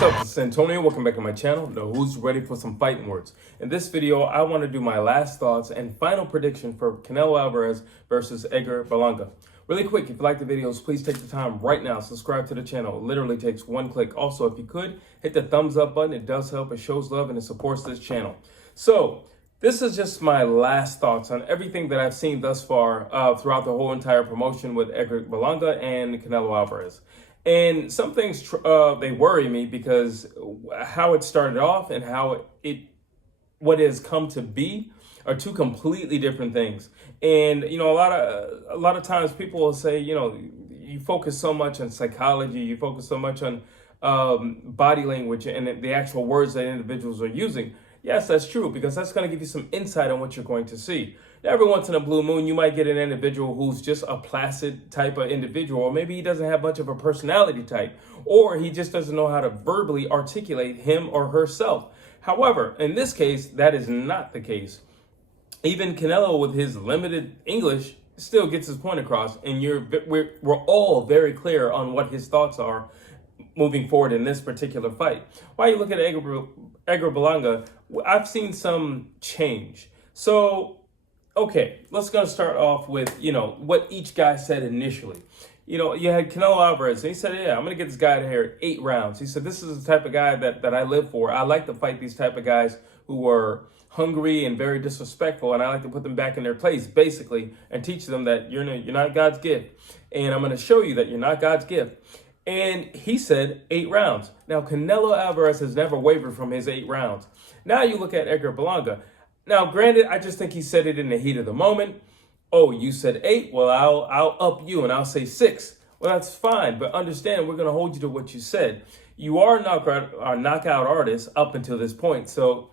What's up, this is Antonio. Welcome back to my channel, Who's Ready for Some Fighting Words. In this video, I want to do my last thoughts and final prediction for Canelo Alvarez versus Edgar Berlanga. Really quick, if you like the videos, please take the time right now, subscribe to the channel. It literally takes one click. Also, if you could, hit the thumbs up button. It does help, it shows love, and it supports this channel. So, this is just my last thoughts on everything that I've seen thus far throughout the whole entire promotion with Edgar Berlanga and Canelo Alvarez. And some things, they worry me because how it started off and what it has come to be are two completely different things. And, you know, a lot of times people will say, you know, you focus so much on psychology, you focus so much on body language and the actual words that individuals are using. Yes, that's true, because that's going to give you some insight on what you're going to see. Now, every once in a blue moon, you might get an individual who's just a placid type of individual, or maybe he doesn't have much of a personality type, or he just doesn't know how to verbally articulate him or herself. However, in this case, that is not the case. Even Canelo, with his limited English, still gets his point across, and we're all very clear on what his thoughts are moving forward in this particular fight. While you look at Edgar Berlanga, I've seen some change. So, okay, let's go start off with, you know, what each guy said initially. You know, you had Canelo Alvarez, and he said, yeah, I'm going to get this guy here at 8 rounds. He said, this is the type of guy that I live for. I like to fight these type of guys who are hungry and very disrespectful, and I like to put them back in their place, basically, and teach them that you're not God's gift. And I'm going to show you that you're not God's gift. And he said 8 rounds. Now, Canelo Alvarez has never wavered from his 8 rounds. Now you look at Edgar Berlanga. Now, granted, I just think he said it in the heat of the moment. Oh, you said 8? Well, I'll up you and I'll say 6. Well, that's fine, but understand we're going to hold you to what you said. You are a knockout artist up until this point, so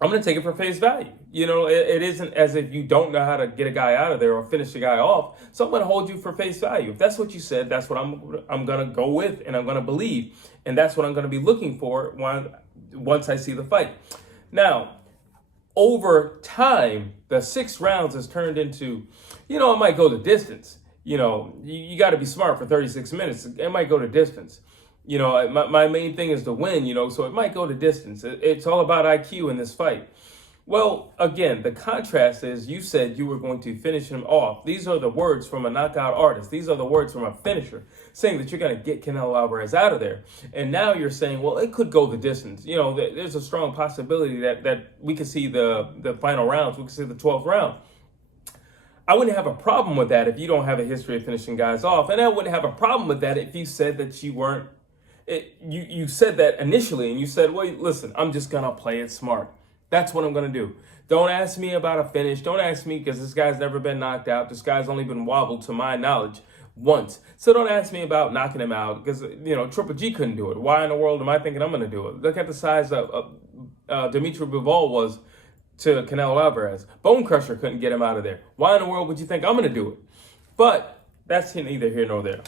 I'm going to take it for face value. You know, it isn't as if you don't know how to get a guy out of there or finish the guy off. So I'm going to hold you for face value. If that's what you said, that's what I'm going to go with and I'm going to believe. And that's what I'm going to be looking for once I see the fight. Now, over time, the 6 rounds has turned into, you know, it might go the distance. You know, you got to be smart for 36 minutes. It might go to distance. You know, my main thing is to win, you know, so it might go to distance. It's all about IQ in this fight. Well, again, the contrast is you said you were going to finish him off. These are the words from a knockout artist. These are the words from a finisher saying that you're going to get Canelo Alvarez out of there. And now you're saying, well, it could go the distance. You know, there's a strong possibility that we could see the final rounds. We could see the 12th round. I wouldn't have a problem with that if you don't have a history of finishing guys off. And I wouldn't have a problem with that if you said that you weren't. You said that initially, and you said, well, listen, I'm just going to play it smart. That's what I'm going to do. Don't ask me about a finish. Don't ask me because this guy's never been knocked out. This guy's only been wobbled, to my knowledge, once. So don't ask me about knocking him out because, you know, Triple G couldn't do it. Why in the world am I thinking I'm going to do it? Look at the size of Dimitri Bivol was to Canelo Alvarez. Bone Crusher couldn't get him out of there. Why in the world would you think I'm going to do it? But that's neither here nor there.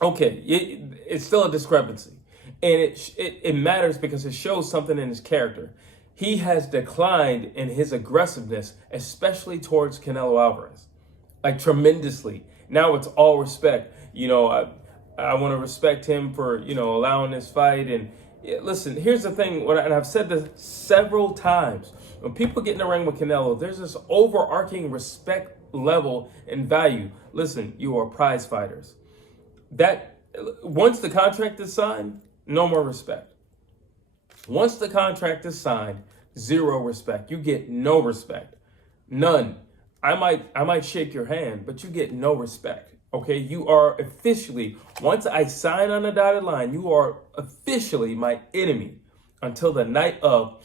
Okay, it's still a discrepancy, and it matters because it shows something in his character. He has declined in his aggressiveness, especially towards Canelo Alvarez, like tremendously. Now it's all respect. You know, I want to respect him for, you know, allowing this fight. And listen, here's the thing, and I've said this several times. When people get in the ring with Canelo, there's this overarching respect level and value. Listen, you are prize fighters. That once the contract is signed, no more respect. Once the contract is signed, 0 respect. You get no respect. None. I might shake your hand, but you get no respect. Okay? You are officially, once I sign on the dotted line, you are officially my enemy until the night of,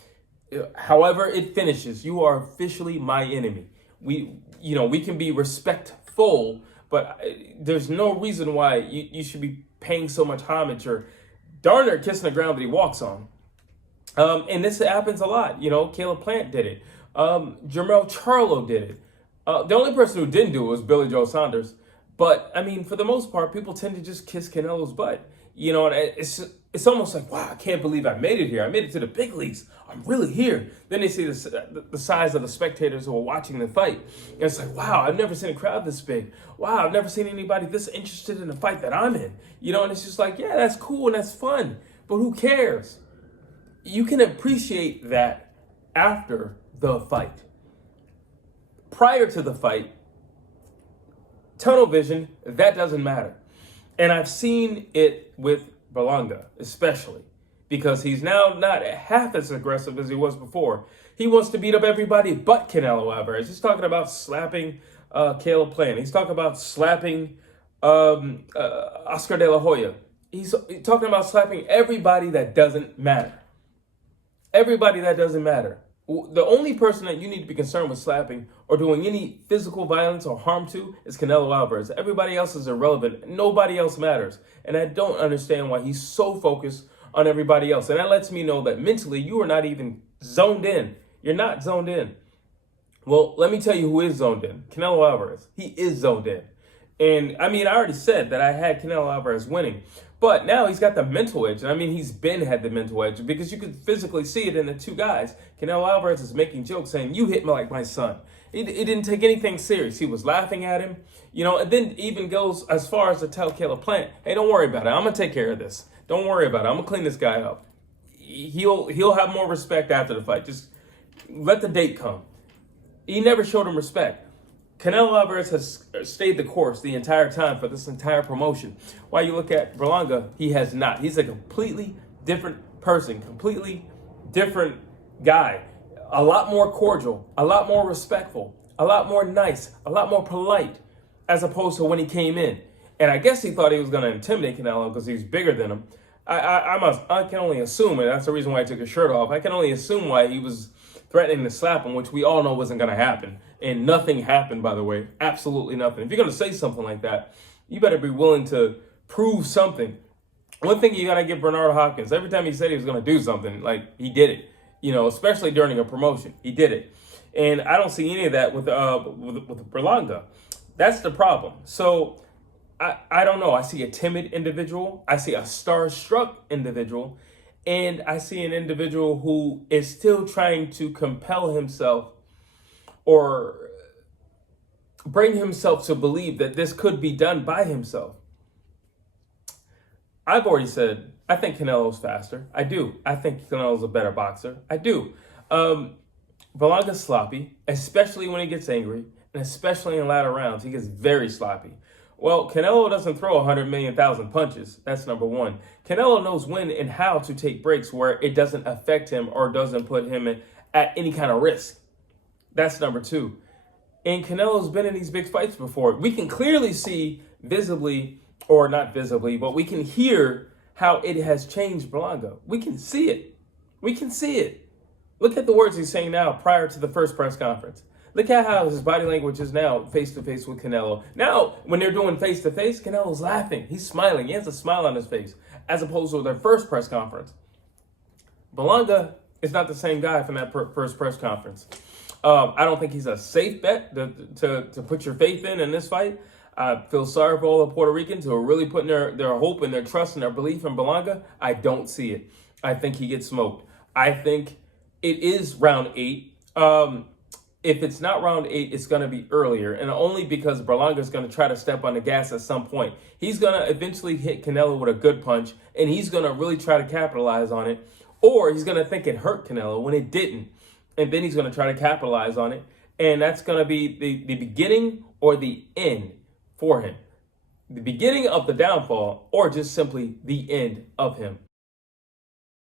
however it finishes, you are officially my enemy. We can be respectful, but there's no reason why you should be paying so much homage or darn near kissing the ground that he walks on. And this happens a lot. You know, Caleb Plant did it. Jermell Charlo did it. The only person who didn't do it was Billy Joe Saunders. But, I mean, for the most part, people tend to just kiss Canelo's butt. You know, and it's almost like, wow, I can't believe I made it here. I made it to the big leagues. I'm really here. Then they see the size of the spectators who are watching the fight. And it's like, wow, I've never seen a crowd this big. Wow, I've never seen anybody this interested in the fight that I'm in. You know, and it's just like, yeah, that's cool and that's fun. But who cares? You can appreciate that after the fight. Prior to the fight, tunnel vision, that doesn't matter. And I've seen it with Berlanga, especially, because he's now not half as aggressive as he was before. He wants to beat up everybody but Canelo Alvarez. He's talking about slapping Caleb Plant. He's talking about slapping Oscar De La Hoya. He's talking about slapping everybody that doesn't matter. Everybody that doesn't matter. The only person that you need to be concerned with slapping or doing any physical violence or harm to is Canelo Alvarez. Everybody else is irrelevant. Nobody else matters. And I don't understand why he's so focused on everybody else. And that lets me know that mentally you are not even zoned in. You're not zoned in. Well, let me tell you who is zoned in. Canelo Alvarez. He is zoned in. And I mean, I already said that I had Canelo Alvarez winning. But now he's got the mental edge. And I mean, he's had the mental edge because you could physically see it in the two guys. Canelo Alvarez is making jokes saying, "You hit me like my son." He didn't take anything serious. He was laughing at him, and then even goes as far as to tell Caleb Plant, "Hey, don't worry about it. I'm going to take care of this. Don't worry about it. I'm going to clean this guy up." He'll have more respect after the fight. Just let the date come. He never showed him respect. Canelo Alvarez has stayed the course the entire time for this entire promotion. While you look at Berlanga, he has not. He's a completely different person, completely different guy. A lot more cordial, a lot more respectful, a lot more nice, a lot more polite, as opposed to when he came in. And I guess he thought he was going to intimidate Canelo because he's bigger than him. I can only assume, and that's the reason why I took his shirt off. I can only assume why he was threatening to slap him, which we all know wasn't going to happen. And nothing happened, by the way. Absolutely nothing. If you're going to say something like that, you better be willing to prove something. One thing you got to give Bernard Hopkins, every time he said he was going to do something, like, he did it. Especially during a promotion. He did it. And I don't see any of that with Berlanga. That's the problem. So I don't know. I see a timid individual. I see a starstruck individual. And I see an individual who is still trying to compel himself or bring himself to believe that this could be done by himself. I've already said, I think Canelo's faster. I do. I think Canelo's a better boxer. I do. Berlanga's sloppy, especially when he gets angry, and especially in latter rounds. He gets very sloppy. Well, Canelo doesn't throw 100,000,000 punches. That's number one. Canelo knows when and how to take breaks where it doesn't affect him or doesn't put him at any kind of risk. That's number two. And Canelo's been in these big fights before. We can clearly see visibly, or not visibly, but we can hear how it has changed Berlanga. We can see it. We can see it. Look at the words he's saying now prior to the first press conference. Look at how his body language is now face-to-face with Canelo. Now, when they're doing face-to-face, Canelo's laughing. He's smiling. He has a smile on his face, as opposed to their first press conference. Berlanga is not the same guy from that first press conference. I don't think he's a safe bet to put your faith in this fight. I feel sorry for all the Puerto Ricans who are really putting their hope and their trust and their belief in Berlanga. I don't see it. I think he gets smoked. I think it is round 8. If it's not round 8, it's going to be earlier, and only because Berlanga is going to try to step on the gas at some point. He's going to eventually hit Canelo with a good punch, and he's going to really try to capitalize on it, or he's going to think it hurt Canelo when it didn't, and then he's going to try to capitalize on it, and that's going to be the beginning or the end for him. The beginning of the downfall, or just simply the end of him.